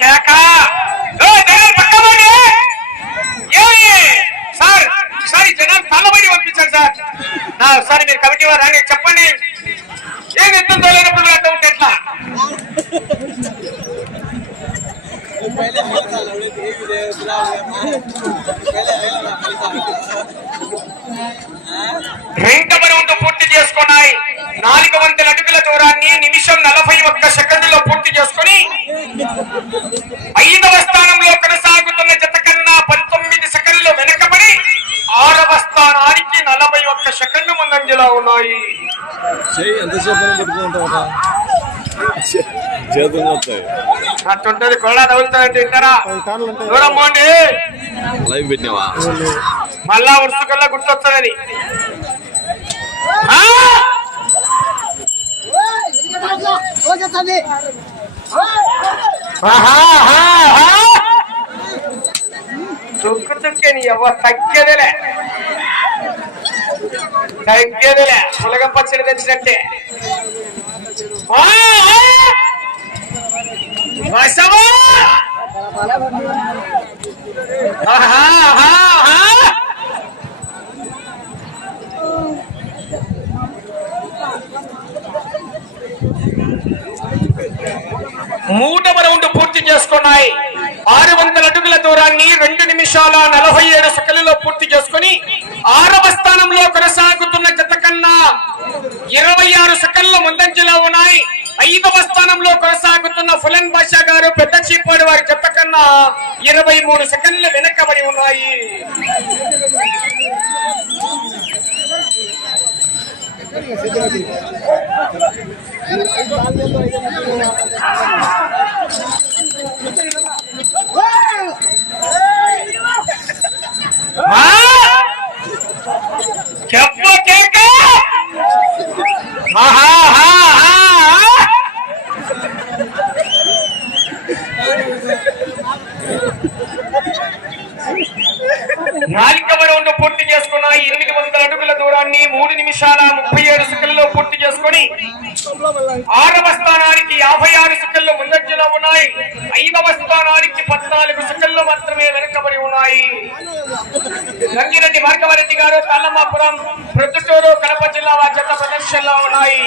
కేక. Sir sir జనాలు తలబడి పంపించారు సార్. నా ఒకసారి మీరు కమిటీ వారు రాని చెప్పండి. ఏం తోలేనప్పుడు అర్థం ఉంటే ఎట్లా? పూర్తి చేసుకున్నాయి. నాలుగు వందల అడుగుల దూరాన్ని నిమిషం నలభై ఒక్క సెకండ్లో పూర్తి చేసుకుని ఐదవ స్థానంలో కొనసాగుతున్న జత కన్నా పంతొమ్మిది సెకండ్లు వెనకబడి ఆరవ స్థానానికి నలభై ఒక్క సెకండ్లు ముందంజలో ఉన్నాయి. అట్టుంటది కొళ్ళ తగులుతాయంటే వింటారా దూరం పోండి. లైవ్ పెట్టినావా? మళ్ళా ఉరుసుకల్లా గుర్తొస్తుంది ఆ! ఆహా, ఆహా, ఆహా! నీ ఎవ తగ్గేదేలే. తగ్గేదేలే. పులగ పచ్చడి తెచ్చినట్టే. ఆ, చేసుకున్నాయి. ఆరు వందల అడుగుల దూరాన్ని రెండు నిమిషాల నలభై ఏడు సెకండ్లలో పూర్తి చేసుకుని ఆరవ స్థానంలో కొనసాగుతున్న జత కన్నా ఇరవై ఆరు సెకండ్ల ముందంజలో ఉన్నాయి. ఐదవ స్థానంలో కొనసాగుతున్న ఫులన్ బాషా గారు పెద్ద చీపాడు వారి జత కన్నా ఇరవై మూడు సెకండ్లు వెనకబడి ఉన్నాయి. చెప్పు కేక ఆహా, పూర్తి చేసుకున్న ఎనిమిది వందల అడుగుల దూరాన్ని మూడు నిమిషాల ముప్పై ఏడు సెకండ్లో పూర్తి చేసుకొని ఆరవ స్థానానికి యాభై ఆరు సెకండ్లు ముందంజలో ఉన్నాయి. ఐదవ స్థానానికి పద్నాలుగు సెకండ్లు మాత్రమే వెనుకబడి ఉన్నాయి. రంగిరెడ్డి భార్గవరెడ్డి గారు తల్లమాపురం ప్రొద్దుటూరు కడప జిల్లా వారి జత ప్రదర్శనలో ఉన్నాయి!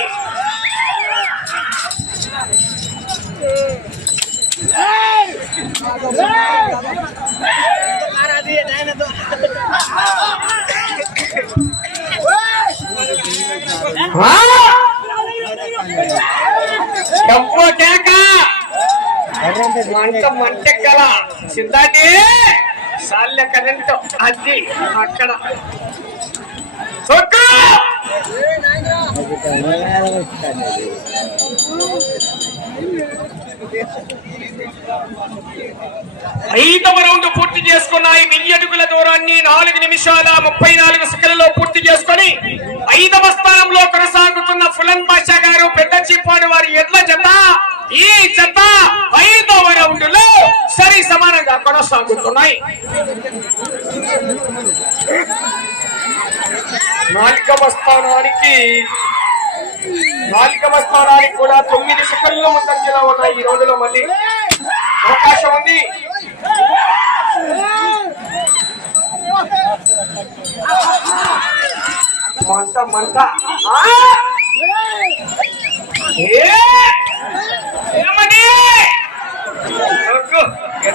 డబ్బు కేక? మంట మంటెక్కల. సాల్య కరెంట్. అది అక్కడ. ఐదవ రౌండ్ పూర్తి చేసుకున్నాయి వెయ్యి అడుగుల దూరాన్ని నాలుగు నిమిషాల ముప్పై నాలుగు సెకండ్లలో పూర్తి చేసుకొని ఐదవ స్థానంలో కొనసాగుతున్న ఫులన్ పాషా గారు పెద్ద చిప్పాడు వారి ఎడ్ల జత ఈ జత ఐదవ రౌండ్లో సరి సమానంగా కొనసాగుతున్నాయి నాలుగవ స్థానానికి నాలుగవ స్థానానికి కూడా తొమ్మిది సెకండ్లు ముందంజలో ఉన్నాయి ఈ రోజులో మళ్ళీ. అవకాశం ఉంది. మంట మంట! ఏ!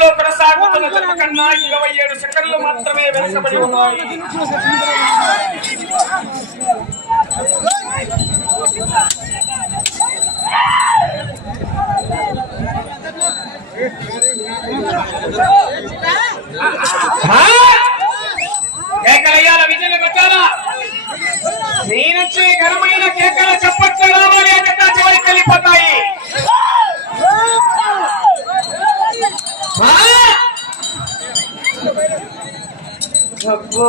స్థానంలో కొనసాగుతున్న జత కన్నా ఇరవై ఏడు సెకండ్లు మాత్రమే వెనుకబడి ఉన్నాయి. విజయలు కొట్టాలా మీ నుంచి ఘనమైన అబ్బో.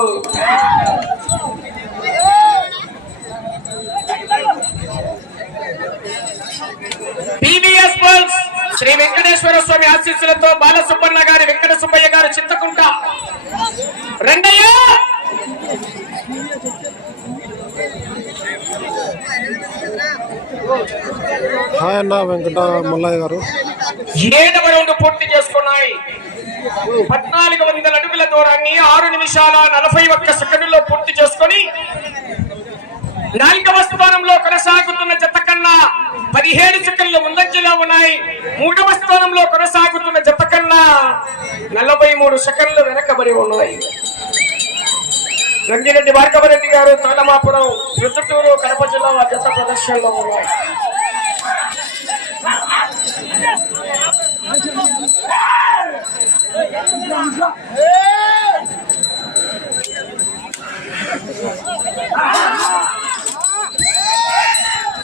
పివిఎస్ బల్స్ శ్రీ వెంకటేశ్వర స్వామి ఆశీస్సులతో బాలసుబ్బన్న గారి వెంకట సుబ్బయ్య గారు చింతకుంట. రెండయ్యా హాయ్ అన్న వెంకట మల్లయ్య గారు. ఏడవ రౌండ్ పూర్తి చేసుకున్నాయి. పద్నాలుగు వందల అడుగుల దూరాన్ని ఆరు నిమిషాల నలభై ఒక్క సెకండ్లో పూర్తి చేసుకొని నాలుగవ స్థానంలో కొనసాగుతున్న జత కన్నా పదిహేడు సెకండ్లు ముందంజలో ఉన్నాయి. మూడవ స్థానంలో కొనసాగుతున్న జత కన్నా నలభై మూడు సెకండ్లు వెనకబడి ఉన్నాయి. రంగిరెడ్డి భార్గవరెడ్డి గారు తాళమాపురం రుతుటూరు కడప జిల్లా జత ప్రదర్శనలో ఉన్నాయి.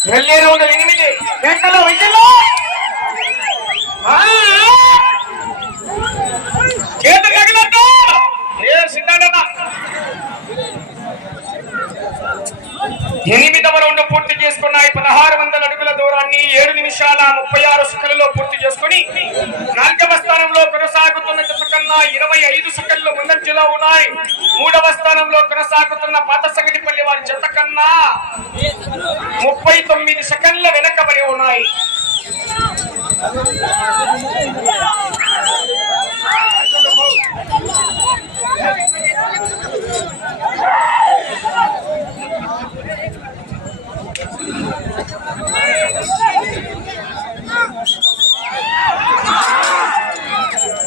వెళ్ళే రౌండ్ ఎనిమిది. గంటలో చేతులు తగినట్టు ఏ ఎనిమిదవ రౌండ్ పూర్తి చేసుకున్నాయి పదహారు వందల అడుగుల దూరాన్ని ఏడు నిమిషాల ముప్పై ఆరు సెకండ్లలో పూర్తి చేసుకుని నాలుగవ స్థానంలో కన్నా ఇరవై ఐదు సెకండ్లు ముందంజలో ఉన్నాయి మూడవ స్థానంలో కొనసాగుతున్న పాత సంగటిపల్లి వారి జత కన్నా ముప్పై తొమ్మిది సెకండ్ల వెనకబడి ఉన్నాయి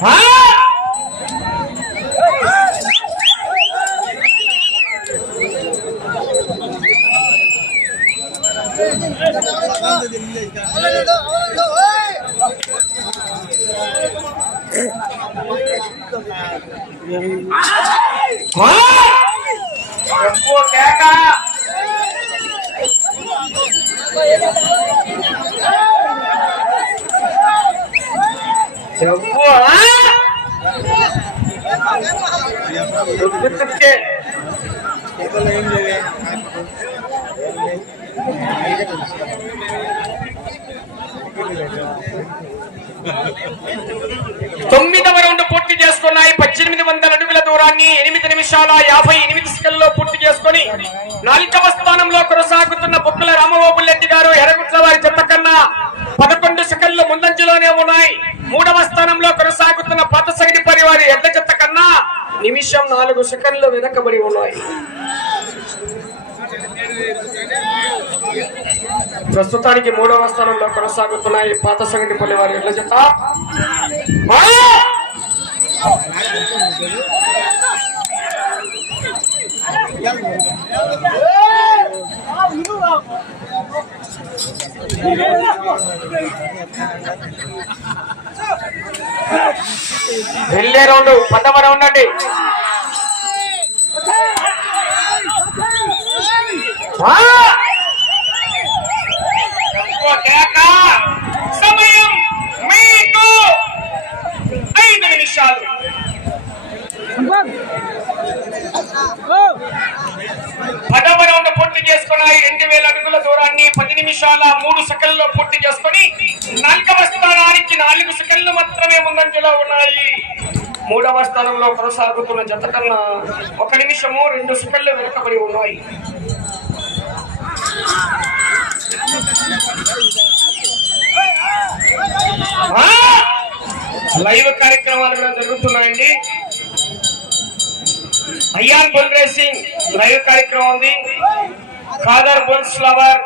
Huh? తొమ్మిది చేసుకున్నాయి పద్దెనిమిది వందల అడుగుల దూరాన్ని ఎనిమిది నిమిషాల యాభై ఎనిమిది సెకండ్లో పూర్తి చేసుకొని నాలుగవ స్థానంలో కొనసాగుతున్న బుక్కుల రామబాబులెడ్డి గారు ఎర్రగుట్ల వారి జత కన్నా పదకొండు సెకండ్లు ముందంజలోనే ఉన్నాయి. మూడవ స్థానంలో కొనసాగుతున్న పాత సైని పరివారి ఎడ్ల జత కన్నా నిమిషం నాలుగు సెకండ్లు వెనకబడి ఉన్నాయి. ప్రస్తుతానికి మూడవ స్థానంలో కొనసాగుతున్నాయి పాత సంగటి పల్లె వారి ఎడ్ల జత. వెళ్ళే రౌండ్ పదవ రౌండ్ అండి ఆ! ఓ కేక! సమయం మీకు ఐదు నిమిషాలు పదవ రౌండ్ పూర్తి చేసుకున్నాయి రెండు వేల అడుగుల దూరాన్ని పది నిమిషాల మూడు సెకండ్లో పూర్తి చేసుకుని నాలుగవ స్థానానికి నాలుగు సెకండ్లు మాత్రమే ముందంజలో ఉన్నాయి. మూడవ స్థానంలో కొనసాగుతున్న జత కన్నా ఒక నిమిషము రెండు సెకండ్లు వెనుకబడి ఉన్నాయి. లైవ్ కార్యక్రమాలు కూడా జరుగుతున్నాయండి. అయ్యాన్ బుల్ రేసింగ్ లైవ్ కార్యక్రమం ఉంది. ఫాదర్ బుల్స్ లవర్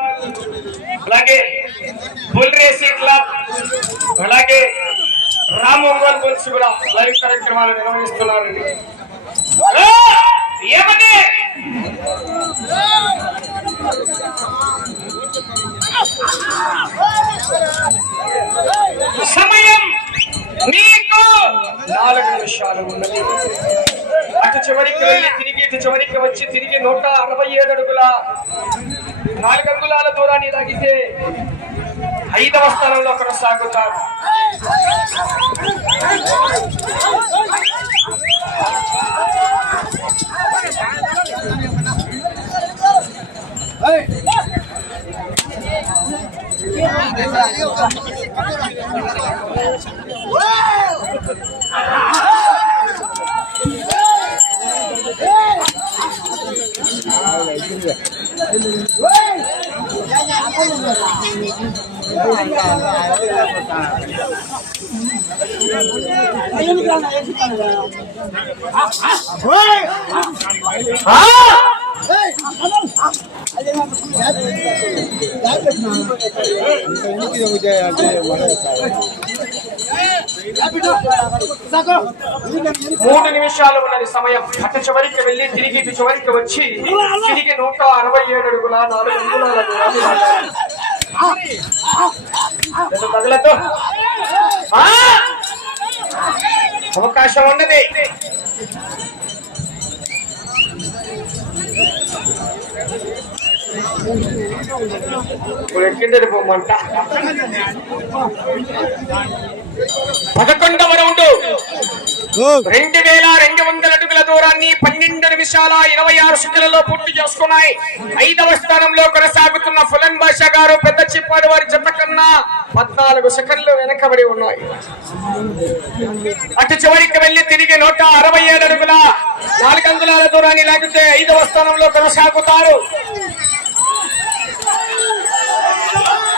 అలాగే బుల్ రేసింగ్ క్లబ్ అలాగే రామ్ ఒంగోలు కూడా లైవ్ కార్యక్రమాలు నిర్వహిస్తున్నారు ఏమని సమయం మీకు నాలుగు నిమిషాలు ఉన్నది. అటు చివరికి వెళ్ళి తిరిగి చివరికి వచ్చి తిరిగి నూట అరవై ఏడు అడుగుల నాలుగు అంగుళాల దూరాన్ని లాగితే ఐదవ స్థానంలో కొనసాగుతారు ఆ! మూడు నిమిషాలు ఉన్నది సమయం. అటు చివరికి వెళ్ళి తిరిగి ఇటు చివరికి వచ్చి తిరిగి నూట అరవై ఏడు అడుగుల నాలుగు అంగుళాల తగలతో అవకాశం ఉన్నది. ఇప్పుడు పోమంట పదకొండవ రౌండ్. రెండు వేల రెండు వందల అడుగుల దూరాన్ని పన్నెండు నిమిషాల ఇరవై ఆరు సెకండ్లలో పూర్తి చేసుకున్నాయి. ఐదవ స్థానంలో కొనసాగుతున్న ఫులన్ బాషా గారు పెద్ద చిప్పాడు వారి జత కన్నా పద్నాలుగు సెకండ్లు వెనకబడి ఉన్నాయి. అటు చివరికి వెళ్ళి తిరిగి నూట అరవై ఏడు అడుగుల నాలుగు దూరాన్ని లాగితే ఐదవ స్థానంలో కొనసాగుతారు ఆ!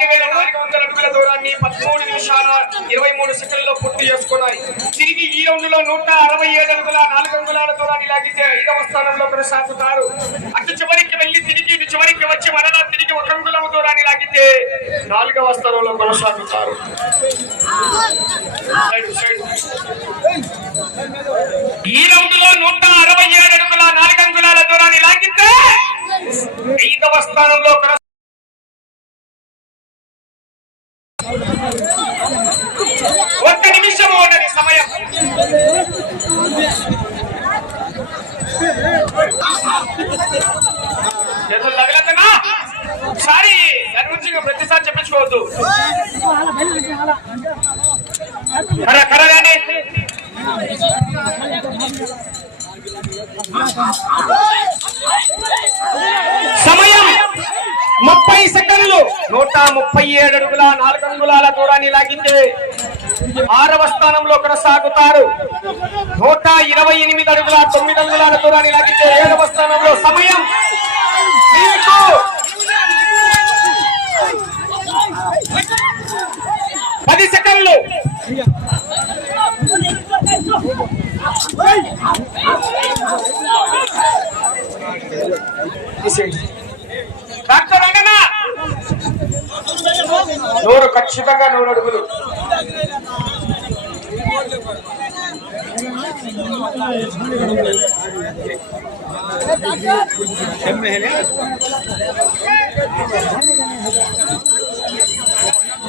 రెండు వేల నాలుగు వందల అడుగుల దూరాన్ని పదమూడు నిమిషాల ఇరవై మూడు సెకండ్లలో పూర్తి చేసుకున్నాయి. తిరిగి ఈ రౌండ్లో నూట అరవై ఏడు అడుగుల నాలుగు వందల దూరాన్ని లాగితే ఐదవ స్థానంలో కొనసాగుతారు. అటు చివరికి వెళ్ళి తిరిగి ఇటు చివరికి వచ్చి మరలా తిరిగి ఒక అంగుళం దూరాన్ని లాగితే నాలుగవ స్థానంలో కొనసాగుతారు. ఈ రౌండ్లో నూట అరవై ఏడు అడుగుల నాలుగు అంగుళాల దూరాన్ని లాగితే ఐదవ స్థానంలో కొనసాగుతారు ఒక్క నిమిషం ఉన్నది సమయం చేతులు తగలద్దనా సారీ దాని ప్రతిసారి చెప్పించుకోవద్దు. కర కర కానీ సమయం ముప్పై సెకండ్లు. నూట ముప్పై ఏడు అడుగుల నాలుగు అంగుళాల దూరాన్ని లాగితే ఆరవ స్థానంలో కొనసాగుతారు. నూట ఇరవై ఎనిమిది అడుగుల తొమ్మిది అడుగుల దూరాన్ని లాగితే ఏడవ స్థానంలో సమయం. మీకు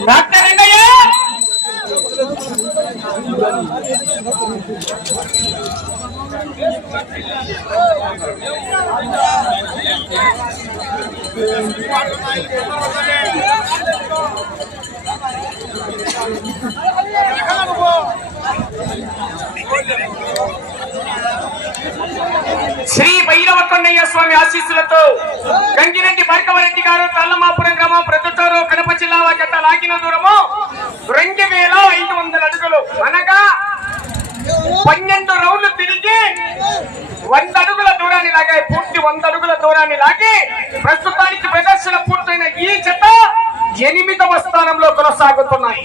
बात करेंगे ये श्री भैरव కొన్నయ్య స్వామి ఆశీస్సులతో గంగిరెడ్డి భార్గవరెడ్డి గారు తల్లమాపురం గ్రామం ప్రొద్దుటూరు కడప జిల్లా గత లాగిన దూరము రెండు వేల ఐదు వందల అడుగులు. అనగా పన్నెండు రౌండ్లు తిరిగి వంద అడుగుల దూరాన్ని లాగాయి పూర్తి వంద అడుగుల దూరాన్ని లాగి ప్రస్తుతానికి ప్రదర్శన పూర్తయిన ఈ జత ఎనిమిదవ స్థానంలో కొనసాగుతున్నాయి.